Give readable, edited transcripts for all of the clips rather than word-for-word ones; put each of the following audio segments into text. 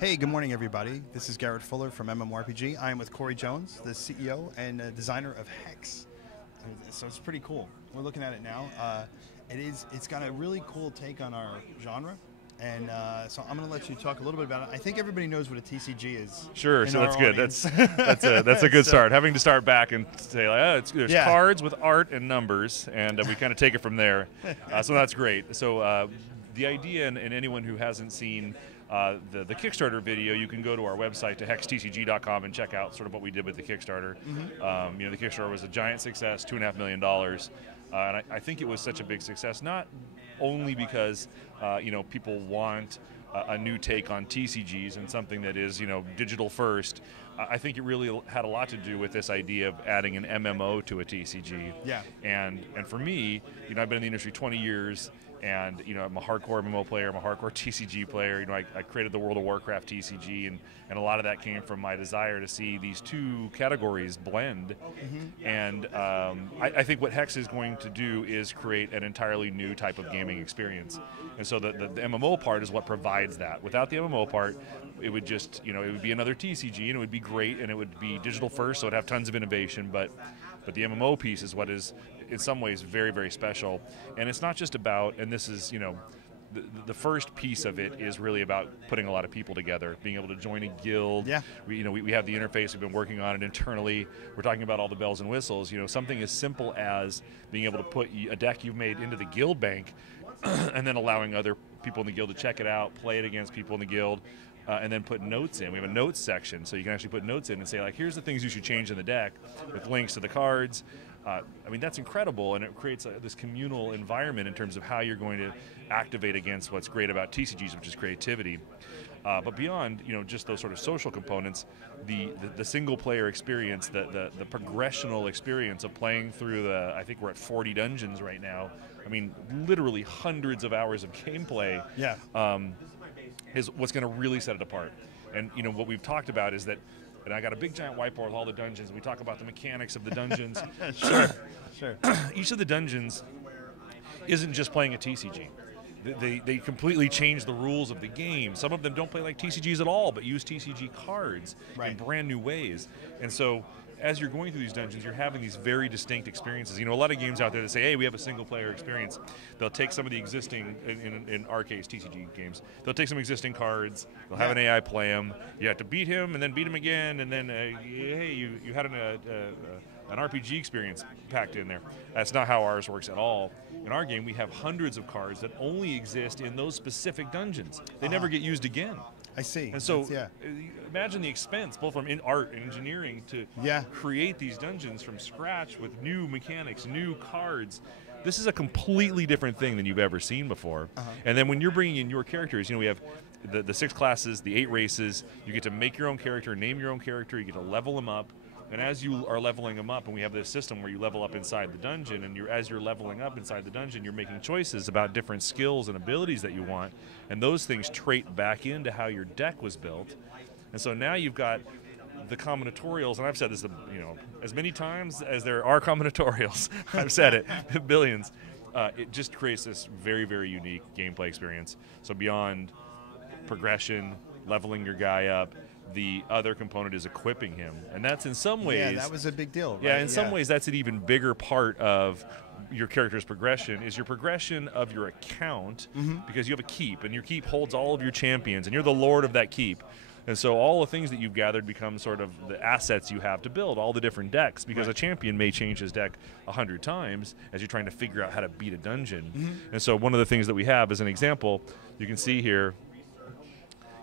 Hey, good morning, everybody. This is Garrett Fuller from MMORPG. I am with Cory Jones, the CEO and designer of HEX. So it's pretty cool. We're looking at it now. It's got a really cool take on our genre. And so I'm going to let you talk a little bit about it. I think everybody knows what a TCG is. Sure, so that's good. Audience. That's a good start. Having to start back and say, like, there's Yeah. cards with art and numbers, and we kind of take it from there. So that's great. So the idea, and anyone who hasn't seen the Kickstarter video, you can go to our website to hextcg.com and check out sort of what we did with the Kickstarter. The Kickstarter was a giant success, $2.5 million. And I think it was such a big success, not only because people want a new take on TCGs and something that is digital first. I think it really had a lot to do with this idea of adding an MMO to a TCG. Yeah. And for me, I've been in the industry 20 years. And I'm a hardcore MMO player, I'm a hardcore TCG player. I created the World of Warcraft TCG, and a lot of that came from my desire to see these two categories blend. And I think what HEX is going to do is create an entirely new type of gaming experience. And so the MMO part is what provides that. Without the MMO part, it would just, it would be another TCG, and it would be great, and it would be digital first, so it'd have tons of innovation. But the MMO piece is what is, in some ways, very, very special. And it's not just about, and this is, the first piece of it is really about putting a lot of people together, being able to join a guild. Yeah. We have the interface, we've been working on it internally. We're talking about all the bells and whistles. Something as simple as being able to put a deck you've made into the guild bank and then allowing other people in the guild to check it out, play it against people in the guild, and then put notes in. We have a notes section, so you can actually put notes in and say, like, here's the things you should change in the deck with links to the cards. That's incredible, and it creates this communal environment in terms of how you're going to activate against what's great about TCGs, which is creativity. But beyond, just those sort of social components, the single-player experience, the progressional experience of playing through I think we're at 40 dungeons right now. Literally hundreds of hours of gameplay. Yeah. Is what's going to really set it apart. And what we've talked about is that, and I got a big giant whiteboard with all the dungeons. We talk about the mechanics of the dungeons. Sure. Each of the dungeons isn't just playing a TCG. They completely change the rules of the game. Some of them don't play like TCGs at all, but use TCG cards in brand new ways. And so, as you're going through these dungeons, you're having these very distinct experiences. A lot of games out there that say, hey, we have a single-player experience. They'll take some of the existing, in our case, TCG games, they'll take some existing cards, they'll have an AI play them, you have to beat him, and then beat him again, and then, hey, you had an RPG experience packed in there. That's not how ours works at all. In our game, we have hundreds of cards that only exist in those specific dungeons. They never get used again. I see. And so, imagine the expense, both from art and engineering, to create these dungeons from scratch with new mechanics, new cards. This is a completely different thing than you've ever seen before. And then when you're bringing in your characters, we have the 6 classes, the 8 races. You get to make your own character, name your own character. You get to level them up. And as you are leveling them up, and we have this system where you level up inside the dungeon, and as you're leveling up inside the dungeon, you're making choices about different skills and abilities that you want, and those things trait back into how your deck was built. And so now you've got the combinatorials, and I've said this as many times as there are combinatorials. I've said it, billions. It just creates this very, very unique gameplay experience. So beyond progression, leveling your guy up, the other component is equipping him, and that's in some ways. Yeah, that was a big deal. Right? Yeah, in some ways, that's an even bigger part of your character's progression. Is your progression of your account, because you have a keep, and your keep holds all of your champions, and you're the lord of that keep. And so all the things that you've gathered become sort of the assets you have to build all the different decks, because a champion may change his deck 100 times as you're trying to figure out how to beat a dungeon. And so one of the things that we have, as an example, you can see here.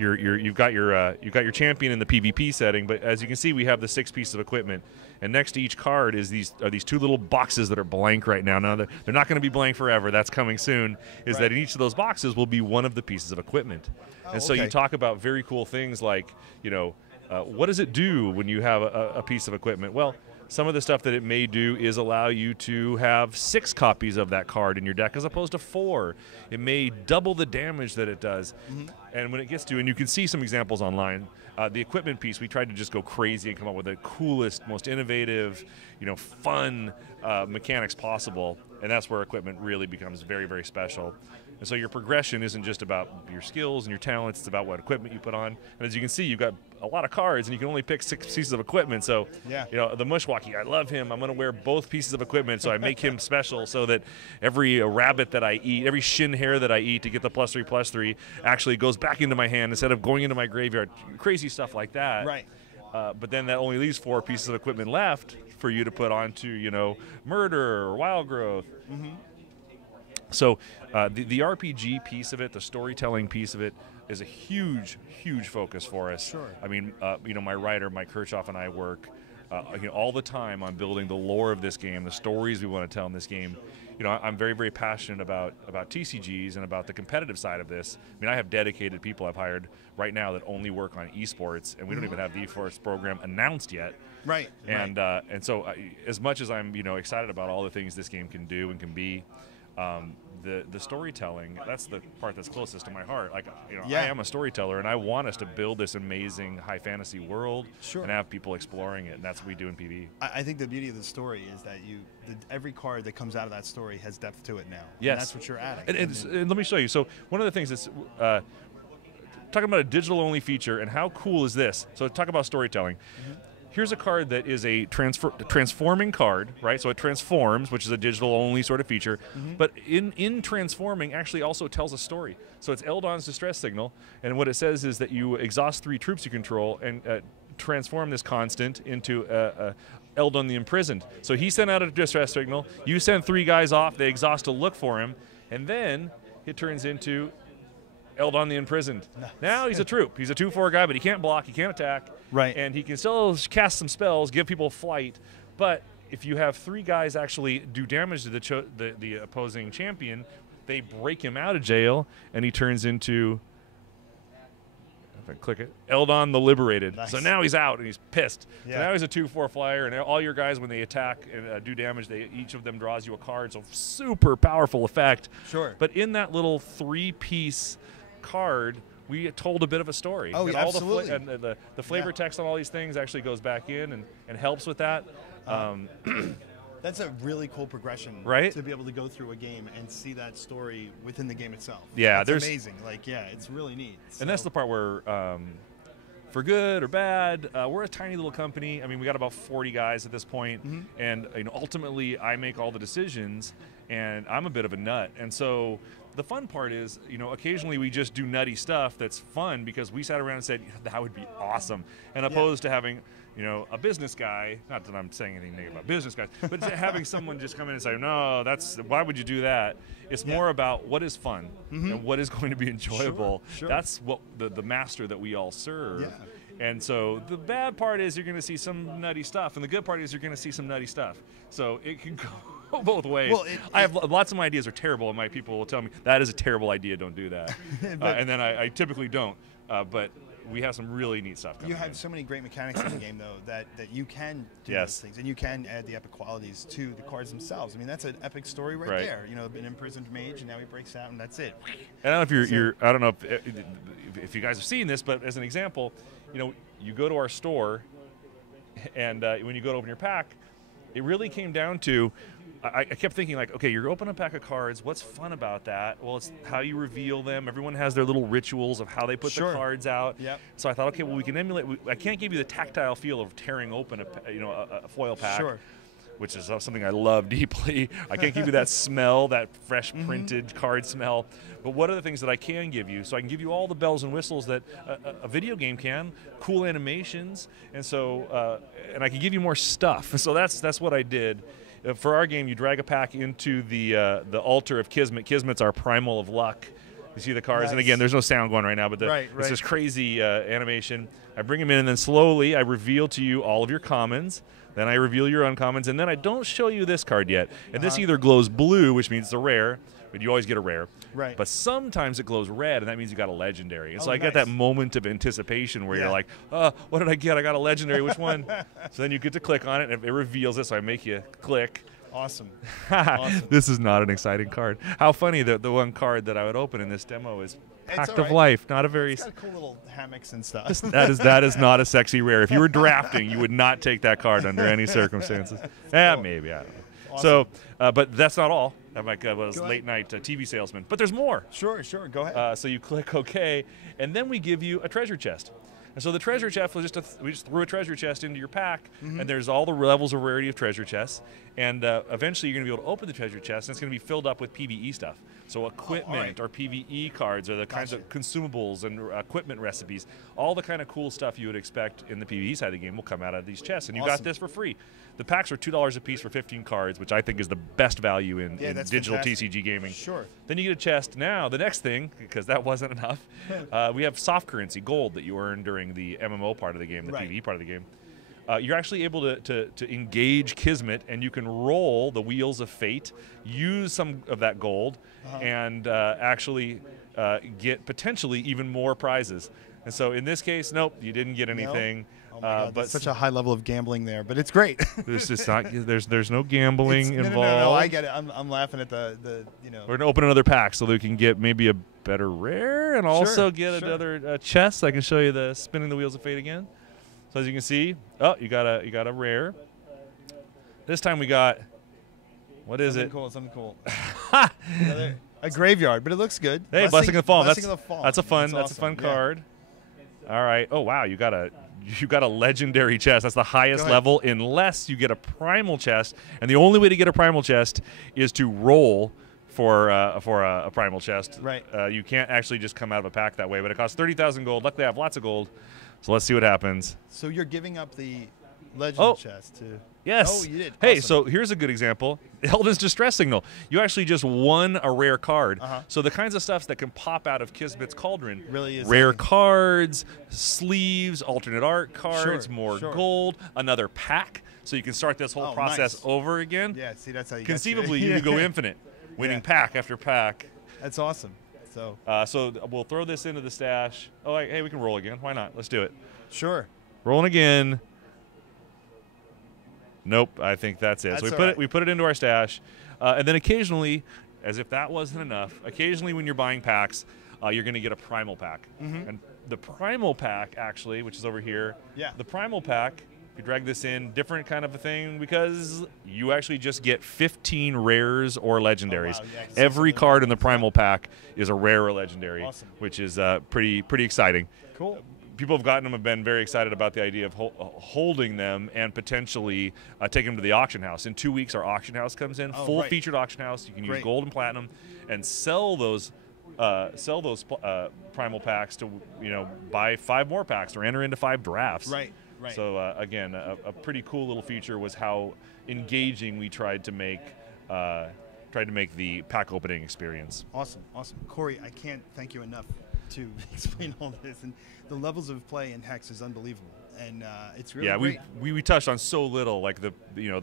You've got your champion in the PvP setting, but as you can see, we have the 6 pieces of equipment, and next to each card is these 2 little boxes that are blank right now. Now they're not going to be blank forever. That's coming soon. That in each of those boxes will be one of the pieces of equipment, and so you talk about very cool things like what does it do when you have a piece of equipment? Well, some of the stuff that it may do is allow you to have 6 copies of that card in your deck as opposed to 4. It may double the damage that it does. And when it gets to, and you can see some examples online, the equipment piece, we tried to just go crazy and come up with the coolest, most innovative, fun mechanics possible. And that's where equipment really becomes very, very special. And so your progression isn't just about your skills and your talents, it's about what equipment you put on. And as you can see, you've got a lot of cards, and you can only pick 6 pieces of equipment. So, yeah. you know, the Mushwaki, I love him. I'm going to wear both pieces of equipment, so I make him special so that every rabbit that I eat, every shin hair that I eat to get the +3/+3 actually goes back into my hand instead of going into my graveyard. Crazy stuff like that. Right. But then that only leaves 4 pieces of equipment left for you to put onto, you know, Murder or Wild Growth. Mm-hmm. So the RPG piece of it, the storytelling piece of it, is a huge, huge focus for us. Sure. I mean, you know, my writer, Mike Kirchhoff, and I work you know, all the time on building the lore of this game, the stories we want to tell in this game. You know, I'm very, very passionate about TCGs and about the competitive side of this. I mean, I have dedicated people I've hired right now that only work on esports, and we don't even have the esports program announced yet. Right. And and so as much as I'm, you know, excited about all the things this game can do and can be, the storytelling, that's the part that's closest to my heart. Like, you know, yeah. I am a storyteller, and I want us to build this amazing high fantasy world sure. and have people exploring it, and that's what we do in PvE. I think the beauty of the story is that every card that comes out of that story has depth to it now. Yes. And that's what you're adding. And let me show you. So one of the things that's talking about a digital-only feature, and how cool is this? So talk about storytelling. Mm-hmm. Here's a card that is a transforming card, right? So it transforms, which is a digital-only sort of feature. Mm-hmm. But in transforming, actually also tells a story. So it's Eldon's distress signal, and what it says is that you exhaust 3 troops you control and transform this constant into Eldon the Imprisoned. So he sent out a distress signal. You send 3 guys off. They exhaust to look for him, and then it turns into Eldon the Imprisoned. Nice. Now he's a troop. He's a 2/4 guy, but he can't block. He can't attack. Right. And he can still cast some spells, give people flight. But if you have 3 guys actually do damage to the opposing champion, they break him out of jail, and he turns into, if I click it, Eldon the Liberated. Nice. So now he's out, and he's pissed. Yeah. So now he's a 2/4 flyer, and all your guys, when they attack and do damage, each of them draws you a card. So super powerful effect. Sure. But in that little 3-piece card, we told a bit of a story. Oh, and yeah, absolutely. And the flavor text on all these things actually goes back in and helps with that. That's a really cool progression, right? To be able to go through a game and see that story within the game itself. Yeah, that's amazing. Like, yeah, it's really neat. So. And that's the part where, for good or bad, we're a tiny little company. I mean, we got about 40 guys at this point, mm-hmm. and you know, ultimately, I make all the decisions, and I'm a bit of a nut, and so. The fun part is, you know, occasionally we just do nutty stuff that's fun because we sat around and said, that would be awesome. And opposed to having, you know, a business guy, not that I'm saying anything negative about business guys, but having someone just come in and say, no, why would you do that? It's more about what is fun mm-hmm. and what is going to be enjoyable. Sure. That's what the master that we all serve. Yeah. And so the bad part is you're going to see some nutty stuff, and the good part is you're going to see some nutty stuff. So it can go both ways. Well, I have lots of my ideas are terrible, and my people will tell me that is a terrible idea. Don't do that. And then I typically don't. But we have some really neat stuff coming. You have so many great mechanics in the game, though, that you can do those things, and you can add the epic qualities to the cards themselves. I mean, that's an epic story right there. You know, an imprisoned mage, and now he breaks out, and that's it. I don't know if I don't know if you guys have seen this, but as an example, you know, you go to our store, and when you go to open your pack, it really came down to. I kept thinking, like, okay, you're opening a pack of cards. What's fun about that? Well, it's how you reveal them. Everyone has their little rituals of how they put the cards out. Yep. So I thought, okay, well, we can emulate. I can't give you the tactile feel of tearing open a foil pack, which is something I love deeply. I can't give you that smell, that fresh printed card smell. But what are the things that I can give you? So I can give you all the bells and whistles that a video game can, cool animations, and so and I can give you more stuff. So that's what I did. For our game, you drag a pack into the altar of Kismet. Kismet's our primal of luck. You see the cards, and again, there's no sound going right now, but it's this crazy animation. I bring them in, and then slowly I reveal to you all of your commons. Then I reveal your uncommons, and then I don't show you this card yet. And this either glows blue, which means it's a rare, but you always get a rare. Right. But sometimes it glows red, and that means you got a legendary. And so I get that moment of anticipation where you're like, oh, what did I get? I got a legendary. Which one? So then you get to click on it, and it reveals it, so I make you click. Awesome. This is not an exciting card. How funny that the one card that I would open in this demo is Pact of Life, not a very... It's got cool little hammocks and stuff. that is not a sexy rare. If you were drafting, you would not take that card under any circumstances. Maybe, I don't know. Awesome. So, but that's not all. That might was late night TV salesman. But there's more. Sure, go ahead. So you click OK, and then we give you a treasure chest. And so the treasure chest was we just threw a treasure chest into your pack, and there's all the levels of rarity of treasure chests. And eventually you're going to be able to open the treasure chest, and it's going to be filled up with PvE stuff. So equipment or PvE cards or the kinds of consumables and equipment recipes, all the kind of cool stuff you would expect in the PvE side of the game will come out of these chests. And you got this for free. The packs are $2 a piece for 15 cards, which I think is the best value in digital TCG gaming. Sure. Then you get a chest. Now, the next thing, because that wasn't enough, we have soft currency, gold, that you earn during the MMO part of the game, the PvE part of the game. You're actually able to engage Kismet, and you can roll the Wheels of Fate, use some of that gold, and actually get potentially even more prizes. And so in this case, nope, you didn't get anything. Oh my God, but such a high level of gambling there, but it's great. There's no gambling involved. No, I get it. I'm laughing at the We're gonna open another pack so that we can get maybe a better rare and also get another chest. I can show you the spinning the Wheels of Fate again. So as you can see, you got a rare. This time we got, what is it? Something cool. A graveyard, but it looks good. Hey, Blessing of the Fallen. That's a fun awesome. card. All right. Oh wow, you got a legendary chest. That's the highest level, unless you get a primal chest. And the only way to get a primal chest is to roll for a primal chest. Right. You can't actually just come out of a pack that way. But it costs 30,000 gold. Luckily, I have lots of gold. So let's see what happens. So you're giving up the legend chest to... Yes. Oh, you did. Hey, awesome. So here's a good example. Elden's Distress Signal. You actually just won a rare card. So the kinds of stuff that can pop out of Kismet's Cauldron. Really is rare cards, sleeves, alternate art cards, more gold, another pack. So you can start this whole process over again. Yeah, see, that's how you conceivably you could go infinite, winning pack after pack. That's awesome. So we'll throw this into the stash. Oh, hey, we can roll again. Why not? Let's do it. Sure. Rolling again. Nope, I think that's it. So we put it into our stash, and then occasionally, as if that wasn't enough, occasionally when you're buying packs, you're going to get a primal pack. And the primal pack, actually, which is over here, the primal pack, if you drag this in, different kind of a thing, because you actually just get 15 rares or legendaries. Every card in the primal pack is a rare or legendary, which is pretty exciting. Cool. People have gotten them, have been very excited about the idea of holding them and potentially taking them to the auction house. In 2 weeks, our auction house comes in, full featured auction house. You can use gold and platinum and sell those primal packs to buy 5 more packs or enter into 5 drafts. Right. So again, a pretty cool little feature was how engaging we tried to make the pack opening experience. Awesome. Cory, I can't thank you enough to explain all this, and the levels of play in HEX is unbelievable, and it's really great. we touched on so little, like the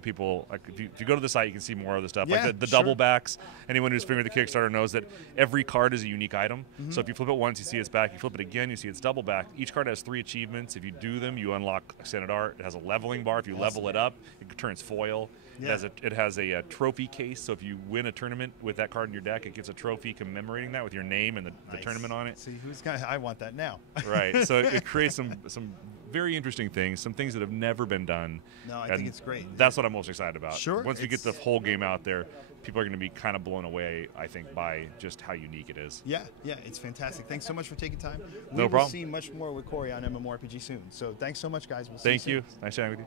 people, like if you go to the site, you can see more of the stuff, like the double backs. Anyone who's familiar with the Kickstarter knows that every card is a unique item. So if you flip it once, you see its back. You flip it again, you see its double back. Each card has 3 achievements. If you do them, you unlock extended art. It has a leveling bar. If you level it up, it turns foil. It has a trophy case, so if you win a tournament with that card in your deck, it gets a trophy commemorating that with your name and the tournament on it. See, I want that now. Right, so it creates some very interesting things, some things that have never been done. No, I think it's great. That's what I'm most excited about. Sure. Once we get the whole game out there, people are going to be kind of blown away, I think, by just how unique it is. Yeah, it's fantastic. Thanks so much for taking time. No problem. We'll see much more with Cory on MMORPG soon. So thanks so much, guys. We'll see you. you soon. Nice chatting with you.